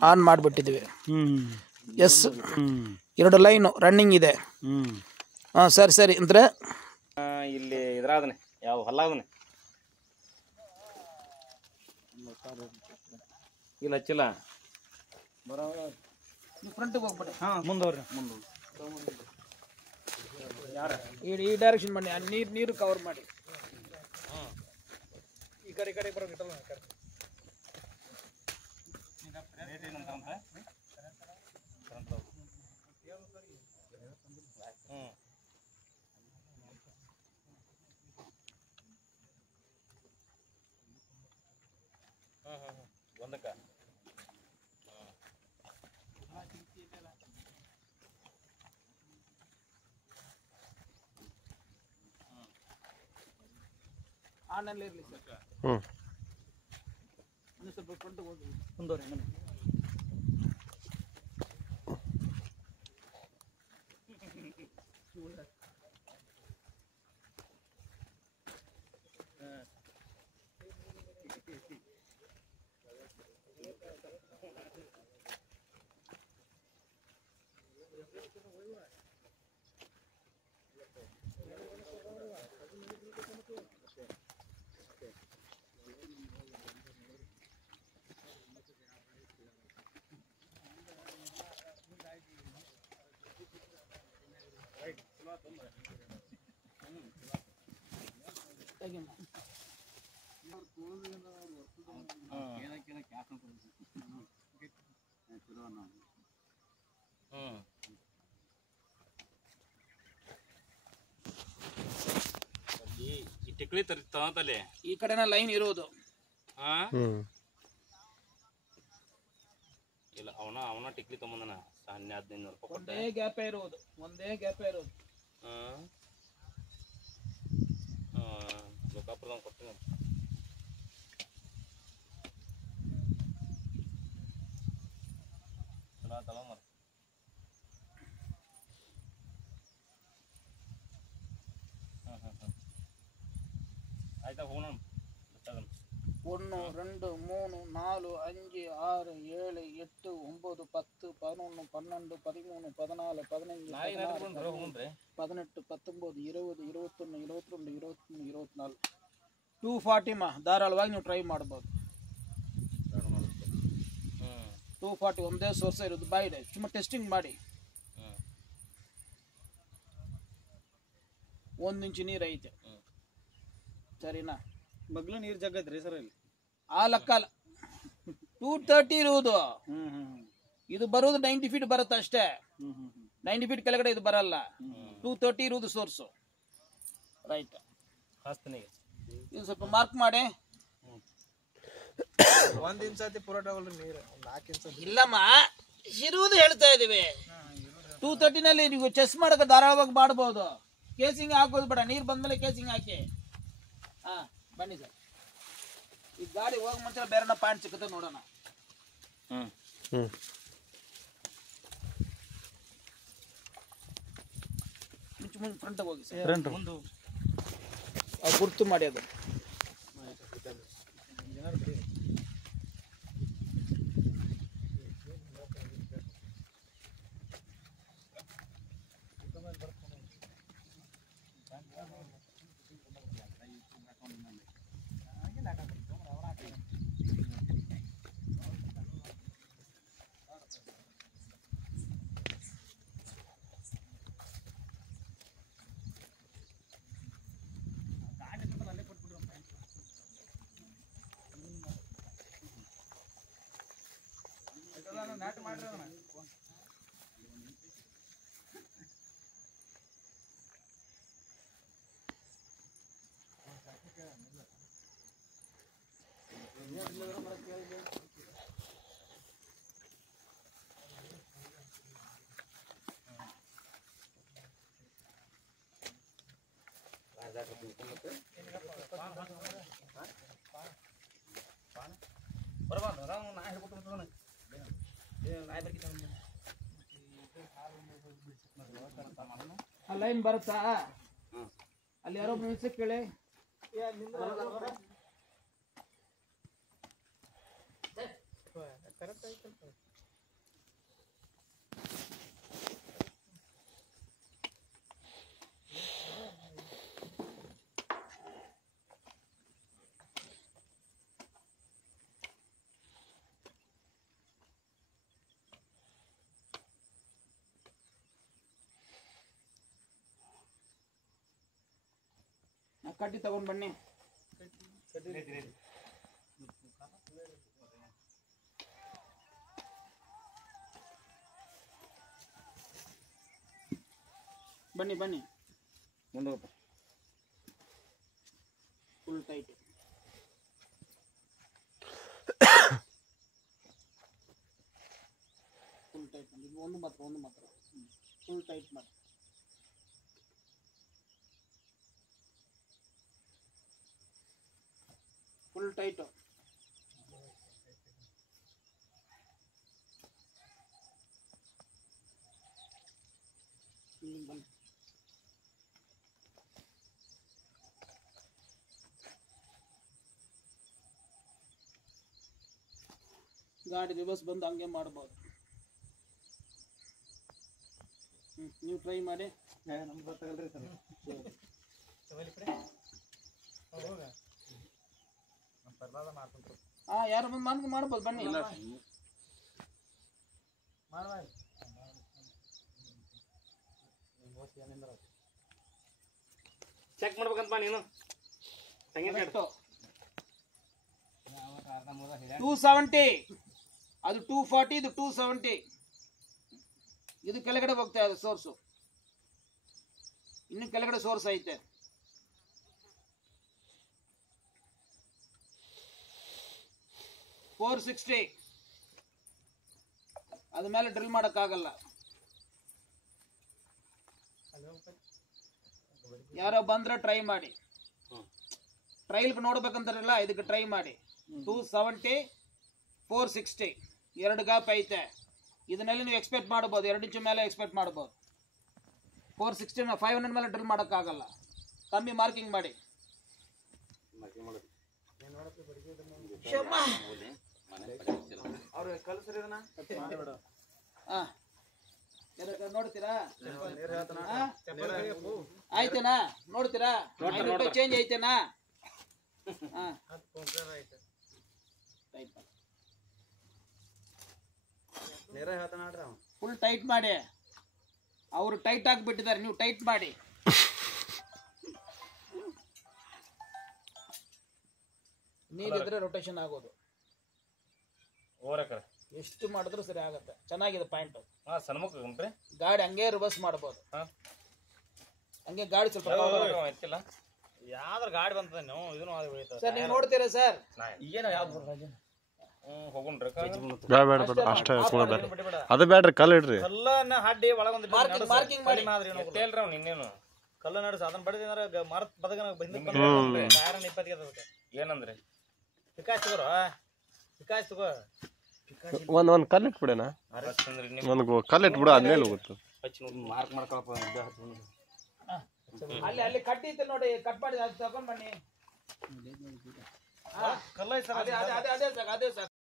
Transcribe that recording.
On ಮಾಡಿಬಿಟ್ಟಿದ್ವಿ. S, 2 line running ಇದೆ. ಹಾಂ ಸರಿ ಅಂದರೆ ಇಲ್ಲಿ ಇದ್ರಾದನೆ ಯಾವ ಹೊಲ ಅದನೆ ಇಲ್ಲ ಹಚ್ಚಿಲ್ಲ ಫ್ರಂಟಿಗೆ ಹೋಗ್ಬಿಡಿ. ಹಾಂ ಮುಂದವ್ರಿ ಈ ಡೈರೆಕ್ಷನ್ ಮಾಡಿ, ನೀರು ಕವರ್ ಮಾಡಿ. ಈ ಕಡೆ ಬರೋಗಿಟ್ಟಲ್ಲ ಒಂದಕ್ಕೆ ಆನಲ್ಲಿ ಇರಲಿ ಸರ್. ಇನ್ನು ಸ್ವಲ್ಪ ಫ್ರಂಟಿಗೆ ಹೋಗಿ ಮುಂದೋರಿ. ಈ ಟಿಕ್ಲಿ ತಗೊಂತಲ್ಲಿ ಈ ಕಡೆನ ಲೈನ್ ಇರೋದು. ಇಲ್ಲ ಅವನ ಟಿಕ್ಲಿ ತಗೊಂಬಂದನ 1500 ರೂಪಾಯಿ ಒಂದೇ ಗ್ಯಾಪೇ ಇರೋದು. ಲೋಕಾಪುರದಾಗ ಕೊಡ್ತೀನಿ. ಚಲೋ ತಗೊಂಬರ ಆಯ್ತಾ ಹೋಗೋಣ. 1 2 3 4 5 6 7 8 9 10 11 12 13 14 15 18 19 20 21 22 24 240 ಧಾರಾಳವಾಗಿ ನೀವು ಟ್ರೈ ಮಾಡ್ಬೋದು. 240 ಒಂದೇ ಸೋರ್ಸ್ ಇರೋದು. ಬಾಯಿಡೆ ಸುಮ್ಮ ಟೆಸ್ಟಿಂಗ್ ಮಾಡಿ. 1 ಇಂಚು ನೀರು ಐತೆ, ಸರಿನಾ? ಮಗ್ಲು ನೀರು ಜಗ್ಗೈತ್ರಿ ಸರ್ ಇಲ್ಲಿ. ಆ ಲೆಕ್ಕ 230 ಇರುವುದು. ಇದು ಬರೋದು 90 ಫೀಟ್ ಬರುತ್ತೆ ಅಷ್ಟೇ. 90 ಫೀಟ್ ಕೆಳಗಡೆ ಇದು ಬರಲ್ಲ. 230 ಇರುವುದು ಸೋರ್ಸು. ರೈಟ್, ಇದು ಸ್ವಲ್ಪ ಮಾರ್ಕ್ ಮಾಡಿ. 1 ಇಂಚ್ ಪೂರ ನೀರು 4 ಇಂಚ್ ಇಲ್ಲಮ್ಮ, ಇರುವುದು ಹೇಳ್ತಾ ಇದೀವಿ. 230ನಲ್ಲಿ ನೀವು ಚೆಸ್ ಮಾಡಕ್ಕೆ ಧಾರಾಳವಾಗಿ ಮಾಡ್ಬೋದು. ಕೇಸಿಂಗ್ ಹಾಕೋದು ಬೇಡ, ನೀರು ಬಂದ್ಮೇಲೆ ಕೇಸಿಂಗ್ ಹಾಕಿ. ಬನ್ನಿ ಸರ್, ಈ ಗಾಡಿ ಹೋಗಿ ಮುಂಚೆ ಬೇರೆ ಪಾಯಿಂಟ್ ಸಿಗುತ್ತೆ ನೋಡೋಣ. ಮುಂಚೆ ಫ್ರಂಟ್ ಹೋಗಿ ಸರ್, ಗುರ್ತು ಮಾಡಿ ಅದು. ಲೈನ್ ಬರುತ್ತಾ ಅಲ್ಲಿ? ಯಾರೋ ಮ್ಯೂಸಿಕ್ ಕೇಳಿ. ಕರೆಕ್ಟ್ ಆಯ್ತು. ಕಡ್ಡಿ ತಗೊಂಡ್ ಬನ್ನಿ. ಬನ್ನಿ ಬನ್ನಿ, ಮುಂದೋಗಪ್ಪ. Full tight. ಫುಲ್ ಟೈಟ್ ಮಾಡಿ, ಒಂದು ಮಾತ್ರ ಫುಲ್ ಟೈಟ್ ಮಾಡಿ. Full tight. ಬನ್ನಿ. ಗಾಡಿ ರಿವರ್ಸ್ ಬಂದು ಹಂಗೆ ಮಾಡ್ಬೋದು. ನೀವು ಟ್ರೈ ಮಾಡಿ. ನಮ್ಗೆ ಗೊತ್ತಾಗಲ್ರಿ ಸರ್. ಯಾರು ಬಂದು ಮಾಡ್ಬೋದು ಬನ್ನಿ. ಚೆಕ್ ಮಾಡ್ಬೇಕಂತ ನೀನು 270, ಅದು 240, ಇದು 270. ಇದು ಕೆಳಗಡೆ ಹೋಗ್ತಾ ಇದೆ ಸೋರ್ಸು, ಇನ್ನು ಕೆಳಗಡೆ ಸೋರ್ಸ್ ಐತೆ. $460, ಅದ ಮೇಲೆ ಡ್ರಿಲ್ ಮಾಡಕ್ಕಾಗಲ್ಲ. ಯಾರೋ ಬಂದ್ರೆ ಟ್ರೈ ಮಾಡಿ. ಟ್ರೈಲ್ಗೆ ನೋಡ್ಬೇಕಂತಾರಲ್ಲ, ಇದಕ್ಕೆ ಟ್ರೈ ಮಾಡಿ. 270, 460 2 ಗ್ಯಾಪ್ ಐತೆ. ಇದನ್ನೆಲ್ಲ ನೀವು ಎಕ್ಸ್ಪೆಕ್ಟ್ ಮಾಡ್ಬೋದು, 2 ಇಂಚು ಮೇಲೆ ಎಕ್ಸ್ಪೆಕ್ಟ್ ಮಾಡ್ಬೋದು. 460 500 ಮೇಲೆ ಡ್ರಿಲ್ ಮಾಡೋಕ್ಕಾಗಲ್ಲ. ಕಮ್ಮಿ ಮಾರ್ಕಿಂಗ್ ಮಾಡಿ. ನೋಡ್ತೀರಾ? ಆಯ್ತೇನಾ? ನೋಡ್ತೀರಾ? ಚೇಂಜ್ ಐತೆನಾ? ಫುಲ್ ಟೈಟ್ ಮಾಡಿ. ಅವರು ಟೈಟ್ ಆಗಿಬಿಟ್ಟಿದ್ದಾರೆ, ನೀವು ಟೈಟ್ ಮಾಡಿ. ನೀರಿದ್ರೆ ರೊಟೇಷನ್ ಆಗೋದು. ಎಷ್ಟು ಮಾಡಿದ್ರು ಸರಿ ಆಗತ್ತೆ. ಚೆನ್ನಾಗಿದೆ ಪಾಯಿಂಟ್. ಗಾಡಿ ಹಂಗೆ ರಿವರ್ಸ್ ಮಾಡ್ಬೋದು. ಹಂಗೆ ಗಾಡಿ ಸ್ವಲ್ಪ ಯಾವ್ದ್ರ ಗಾಡಿ ಬಂತದ ಸರ್, ನೀವು ನೋಡ್ತೀರಾ ಸರ್? ಅದು ಬ್ಯಾಡ್ರಿ, ಕಲ್ಲು ಇಡ್ರಿ. ಕಲ್ಲನ್ನ ಹಾಡಿ ಒಳಗೊಂದು ಮಾರ್ಕಿಂಗ್ ಮಾಡಿ. ನಿನ್ನೇನು ಕಲ್ಲ ನಡ್ಸ ಅದನ್ನ ಬಡಿದ್ರೆ ಮರತ್ ಬದಗನ ಏನಂದ್ರೆ ಪಿಕಾಶ್ ತಗೋ ಒಂದ್ ಕಲ್ಲು ಇಟ್ಬಿಡೇನ, ಒಂದ್ ಕಲ್ಲು ಇಟ್ಬಿಡು, ಅದ್ಮೇಲೆ ಹೋಗುತ್ತೆ. ಮಾರ್ಕ್ ಮಾಡ್ಕೊಳಪ್ಪ. ಅಲ್ಲಿ ಕಟ್ಟಿ ಇತ್ತು ನೋಡಿ, ಕಟ್ ಮಾಡಿ ತಗೊಂಡ್ ಬನ್ನಿ. ಕಲ್ಲ ಅದೇ